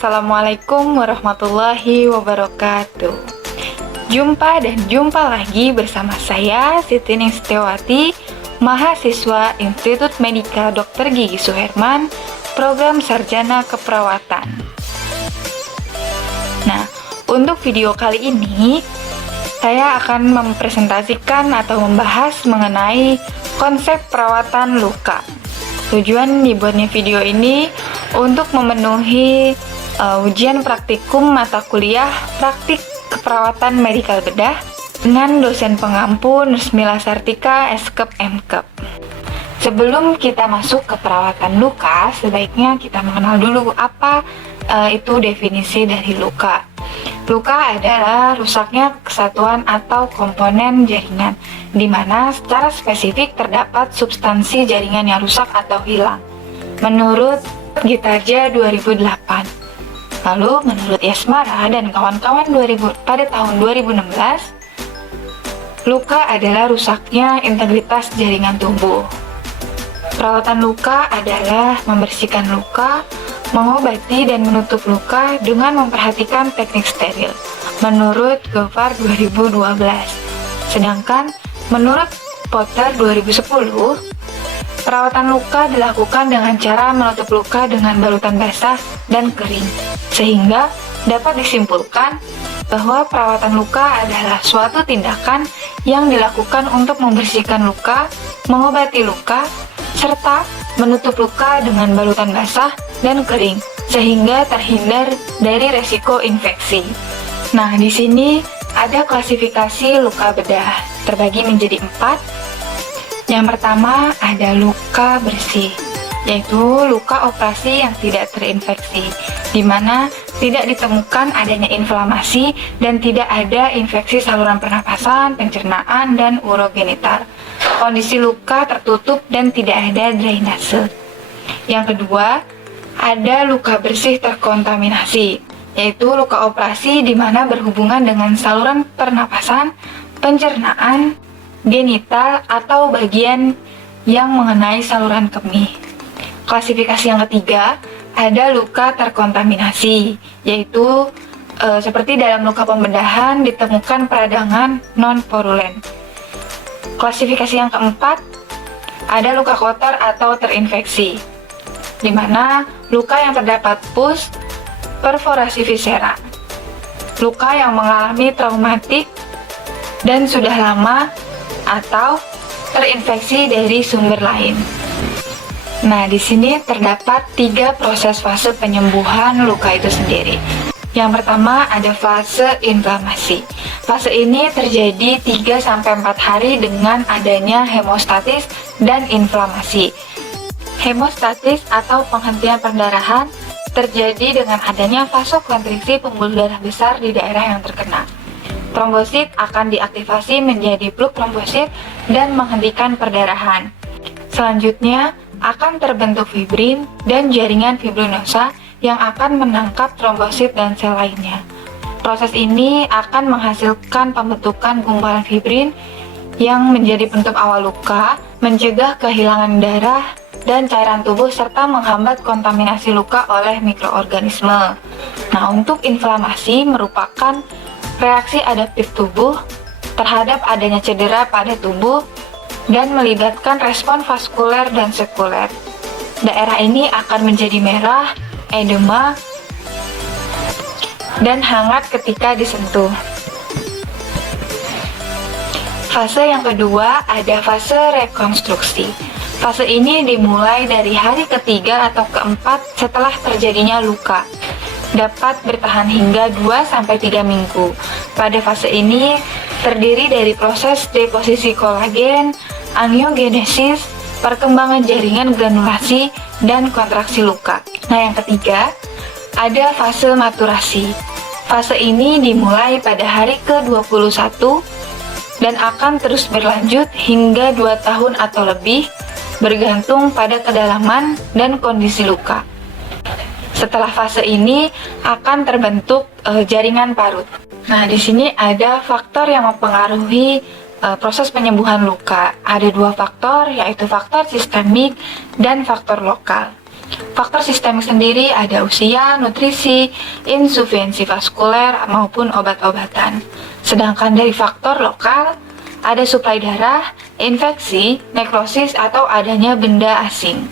Assalamualaikum warahmatullahi wabarakatuh. Jumpa lagi bersama saya Siti Ningstiawati, mahasiswa Institut Medika Dr. Gigi Suherman, program Sarjana Keperawatan. Nah, untuk video kali ini saya akan mempresentasikan atau membahas mengenai konsep perawatan luka. Tujuan dibuatnya video ini untuk memenuhi ujian praktikum mata kuliah praktik keperawatan medikal bedah dengan dosen pengampu Nusmila Sartika, Eskep Mkep. Sebelum kita masuk ke perawatan luka, sebaiknya kita mengenal dulu apa itu definisi dari luka. Luka adalah rusaknya kesatuan atau komponen jaringan, di mana secara spesifik terdapat substansi jaringan yang rusak atau hilang. Menurut Gitarja 2008. Lalu menurut Yasmara dan kawan-kawan pada tahun 2016, luka adalah rusaknya integritas jaringan tubuh. Perawatan luka adalah membersihkan luka, mengobati dan menutup luka dengan memperhatikan teknik steril, menurut Gofar 2012. Sedangkan menurut Potter 2010, perawatan luka dilakukan dengan cara menutup luka dengan balutan basah dan kering, sehingga dapat disimpulkan bahwa perawatan luka adalah suatu tindakan yang dilakukan untuk membersihkan luka, mengobati luka, serta menutup luka dengan balutan basah dan kering, sehingga terhindar dari resiko infeksi. Nah, di sini ada klasifikasi luka bedah, terbagi menjadi 4. Yang pertama ada luka bersih, yaitu luka operasi yang tidak terinfeksi, di mana tidak ditemukan adanya inflamasi dan tidak ada infeksi saluran pernapasan, pencernaan, dan urogenital. Kondisi luka tertutup dan tidak ada drainase. Yang kedua, ada luka bersih terkontaminasi, yaitu luka operasi di mana berhubungan dengan saluran pernapasan, pencernaan, genital, atau bagian yang mengenai saluran kemih. Klasifikasi yang ketiga, ada luka terkontaminasi, yaitu seperti dalam luka pembedahan ditemukan peradangan non-porulen. Klasifikasi yang keempat, ada luka kotor atau terinfeksi, di mana luka yang terdapat pus, perforasi viscera, luka yang mengalami traumatik dan sudah lama, atau terinfeksi dari sumber lain. Nah, di sini terdapat 3 proses fase penyembuhan luka itu sendiri. Yang pertama ada fase inflamasi. Fase ini terjadi 3-4 hari dengan adanya hemostatis dan inflamasi. Hemostatis atau penghentian perdarahan terjadi dengan adanya vasokonstriksi pembuluh darah besar di daerah yang terkena. Trombosit akan diaktifasi menjadi pluk trombosit dan menghentikan perdarahan. Selanjutnya akan terbentuk fibrin dan jaringan fibrinosa yang akan menangkap trombosit dan sel lainnya. Proses ini akan menghasilkan pembentukan gumpalan fibrin yang menjadi penutup awal luka, mencegah kehilangan darah dan cairan tubuh, serta menghambat kontaminasi luka oleh mikroorganisme. Nah, untuk inflamasi merupakan reaksi adaptif tubuh terhadap adanya cedera pada tubuh dan melibatkan respon vaskuler dan sekuler. Daerah ini akan menjadi merah, edema, dan hangat ketika disentuh. Fase yang kedua ada fase rekonstruksi. Fase ini dimulai dari hari ketiga atau keempat setelah terjadinya luka. Dapat bertahan hingga 2-3 minggu. Pada fase ini terdiri dari proses deposisi kolagen, angiogenesis, perkembangan jaringan granulasi, dan kontraksi luka. Nah, yang ketiga, ada fase maturasi. Fase ini dimulai pada hari ke-21 dan akan terus berlanjut hingga 2 tahun atau lebih, bergantung pada kedalaman dan kondisi luka. Setelah fase ini akan terbentuk jaringan parut. Nah, di sini ada faktor yang mempengaruhi proses penyembuhan luka. Ada 2 faktor, yaitu faktor sistemik dan faktor lokal. Faktor sistemik sendiri ada usia, nutrisi, insufiensi vaskuler, maupun obat-obatan. Sedangkan dari faktor lokal, ada suplai darah, infeksi, nekrosis, atau adanya benda asing.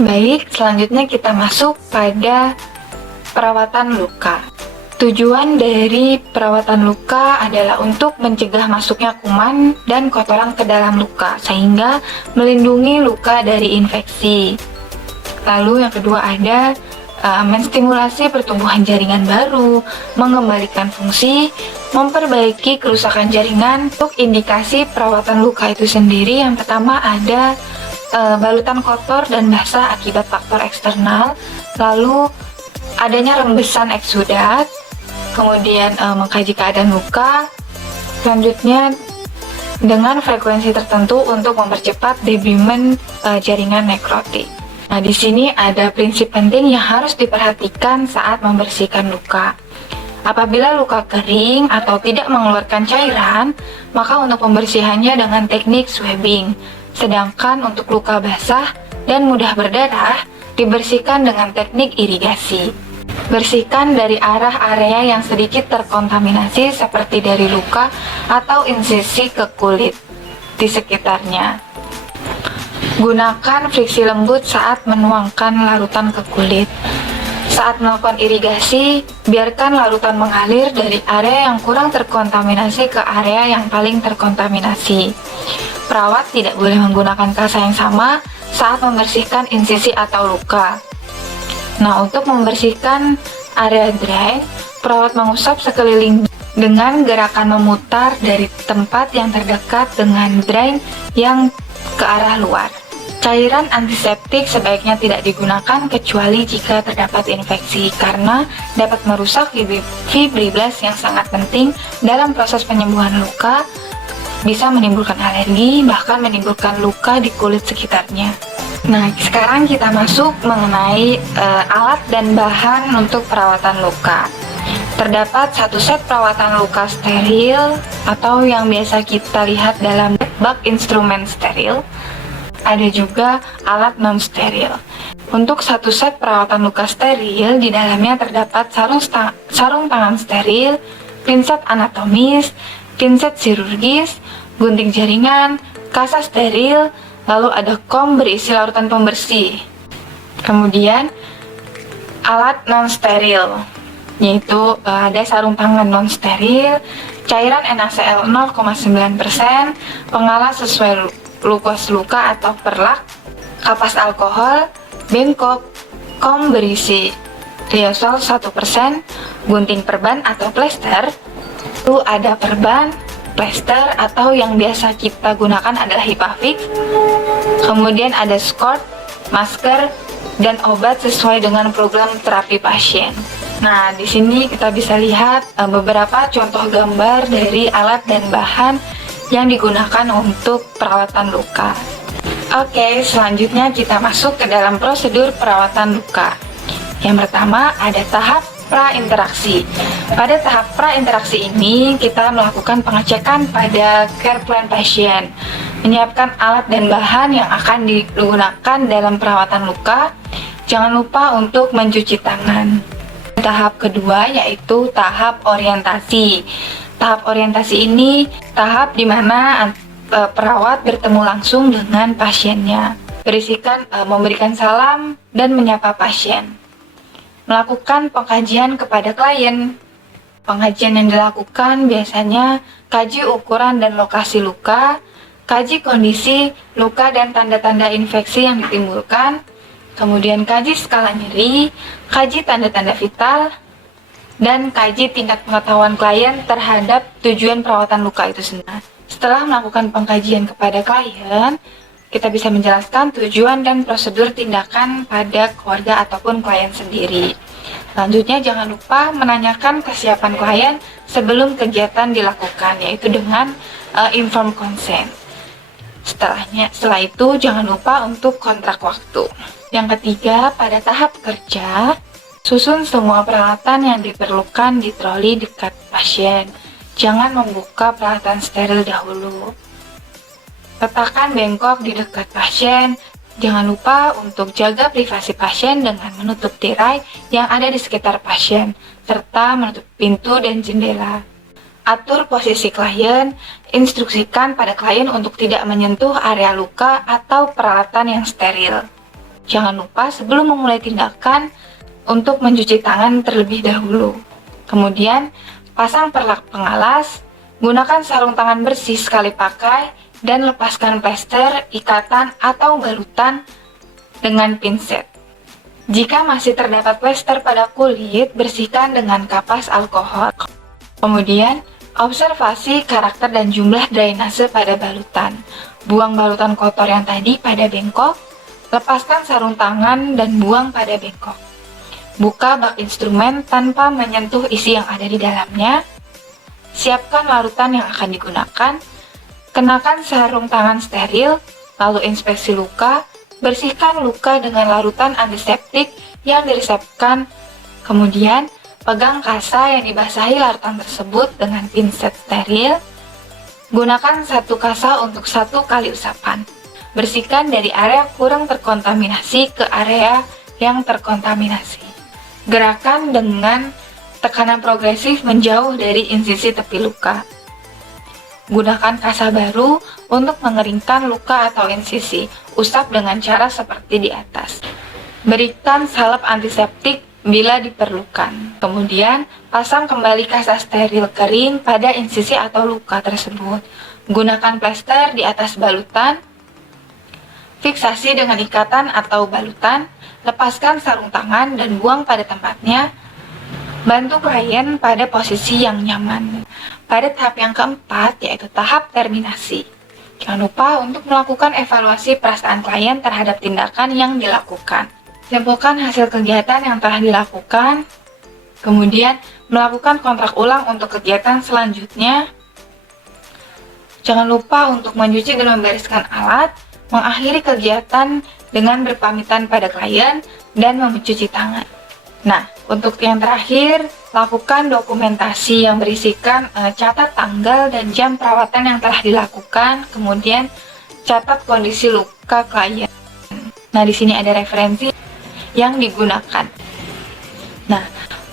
Baik, selanjutnya kita masuk pada perawatan luka. Tujuan dari perawatan luka adalah untuk mencegah masuknya kuman dan kotoran ke dalam luka, sehingga melindungi luka dari infeksi. Lalu yang kedua ada menstimulasi pertumbuhan jaringan baru, mengembalikan fungsi, memperbaiki kerusakan jaringan. Untuk indikasi perawatan luka itu sendiri, yang pertama ada balutan kotor dan basah akibat faktor eksternal, lalu adanya rembesan eksudat, kemudian mengkaji keadaan luka, selanjutnya dengan frekuensi tertentu untuk mempercepat debridement jaringan nekrotik. Nah, di sini ada prinsip penting yang harus diperhatikan saat membersihkan luka. Apabila luka kering atau tidak mengeluarkan cairan, maka untuk pembersihannya dengan teknik swabbing. Sedangkan untuk luka basah dan mudah berdarah, dibersihkan dengan teknik irigasi. Bersihkan dari arah area yang sedikit terkontaminasi seperti dari luka atau insisi ke kulit di sekitarnya. Gunakan friksi lembut saat menuangkan larutan ke kulit. Saat melakukan irigasi, biarkan larutan mengalir dari area yang kurang terkontaminasi ke area yang paling terkontaminasi. Perawat tidak boleh menggunakan kasa yang sama saat membersihkan insisi atau luka. Nah, untuk membersihkan area drain, perawat mengusap sekeliling dengan gerakan memutar dari tempat yang terdekat dengan drain yang ke arah luar. Cairan antiseptik sebaiknya tidak digunakan kecuali jika terdapat infeksi, karena dapat merusak fibriblas yang sangat penting dalam proses penyembuhan luka, bisa menimbulkan alergi, bahkan menimbulkan luka di kulit sekitarnya. Nah, sekarang kita masuk mengenai alat dan bahan untuk perawatan luka. Terdapat satu set perawatan luka steril atau yang biasa kita lihat dalam bak instrumen steril. Ada juga alat non-steril. Untuk satu set perawatan luka steril, di dalamnya terdapat sarung tangan steril, pinset anatomis, pinset chirurgis, gunting jaringan, kasa steril, lalu ada kom berisi larutan pembersih. Kemudian alat non-steril, yaitu ada sarung tangan non-steril, cairan NaCl 0,9%, pengalas sesuai lukas luka atau perlak, kapas alkohol, bengkok, kom berisi liosol 1%, gunting perban atau plester. Lalu ada perban, plester atau yang biasa kita gunakan adalah Hipafix. Kemudian ada skort, masker, dan obat sesuai dengan program terapi pasien. Nah, di sini kita bisa lihat beberapa contoh gambar dari alat dan bahan yang digunakan untuk perawatan luka. Oke, selanjutnya kita masuk ke dalam prosedur perawatan luka. Yang pertama ada tahap prainteraksi. Pada tahap prainteraksi ini kita melakukan pengecekan pada care plan pasien, menyiapkan alat dan bahan yang akan digunakan dalam perawatan luka. Jangan lupa untuk mencuci tangan. Tahap kedua yaitu tahap orientasi. Tahap orientasi ini tahap di mana perawat bertemu langsung dengan pasiennya, berisikan memberikan salam dan menyapa pasien. Melakukan pengkajian kepada klien. Pengkajian yang dilakukan biasanya kaji ukuran dan lokasi luka, kaji kondisi luka dan tanda-tanda infeksi yang ditimbulkan, kemudian kaji skala nyeri, kaji tanda-tanda vital, dan kaji tingkat pengetahuan klien terhadap tujuan perawatan luka itu sendiri. Setelah melakukan pengkajian kepada klien, kita bisa menjelaskan tujuan dan prosedur tindakan pada keluarga ataupun klien sendiri. Selanjutnya jangan lupa menanyakan kesiapan klien sebelum kegiatan dilakukan, yaitu dengan informed consent. Setelah itu jangan lupa untuk kontrak waktu. Yang ketiga, pada tahap kerja, susun semua peralatan yang diperlukan di troli dekat pasien. Jangan membuka peralatan steril dahulu. Letakkan bengkok di dekat pasien Jangan lupa untuk jaga privasi pasien dengan menutup tirai yang ada di sekitar pasien, serta menutup pintu dan jendela. Atur posisi klien, instruksikan pada klien untuk tidak menyentuh area luka atau peralatan yang steril. Jangan lupa sebelum memulai tindakan untuk mencuci tangan terlebih dahulu. Kemudian, pasang perlak pengalas, gunakan sarung tangan bersih sekali pakai, dan lepaskan plester, ikatan, atau balutan dengan pinset. Jika masih terdapat plester pada kulit, bersihkan dengan kapas alkohol. Kemudian, observasi karakter dan jumlah drainase pada balutan. Buang balutan kotor yang tadi pada bengkok, lepaskan sarung tangan dan buang pada bengkok. Buka bak instrumen tanpa menyentuh isi yang ada di dalamnya. Siapkan larutan yang akan digunakan. Kenakan sarung tangan steril, lalu inspeksi luka. Bersihkan luka dengan larutan antiseptik yang diresepkan. Kemudian, pegang kasa yang dibasahi larutan tersebut dengan pinset steril. Gunakan satu kasa untuk 1 kali usapan. Bersihkan dari area kurang terkontaminasi ke area yang terkontaminasi. Gerakan dengan tekanan progresif menjauh dari insisi tepi luka. Gunakan kasa baru untuk mengeringkan luka atau insisi. Usap dengan cara seperti di atas. Berikan salep antiseptik bila diperlukan. Kemudian, pasang kembali kasa steril kering pada insisi atau luka tersebut. Gunakan plester di atas balutan. Fiksasi dengan ikatan atau balutan. Lepaskan sarung tangan dan buang pada tempatnya. Bantu klien pada posisi yang nyaman. Pada tahap yang keempat, yaitu tahap terminasi. Jangan lupa untuk melakukan evaluasi perasaan klien terhadap tindakan yang dilakukan. Simpulkan hasil kegiatan yang telah dilakukan, kemudian melakukan kontrak ulang untuk kegiatan selanjutnya. Jangan lupa untuk mencuci dan membereskan alat, mengakhiri kegiatan dengan berpamitan pada klien, dan mencuci tangan. Nah, untuk yang terakhir, lakukan dokumentasi yang berisikan catat tanggal dan jam perawatan yang telah dilakukan, kemudian catat kondisi luka klien. Nah, di sini ada referensi yang digunakan. Nah,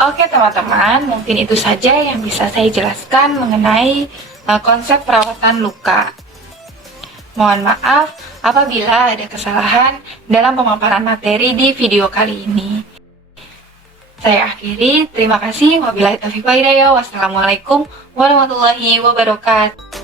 oke teman-teman, mungkin itu saja yang bisa saya jelaskan mengenai konsep perawatan luka. Mohon maaf apabila ada kesalahan dalam pemaparan materi di video kali ini. Saya akhiri, terima kasih. Wabillahi taufiq wal hidayah. Wassalamualaikum warahmatullahi wabarakatuh.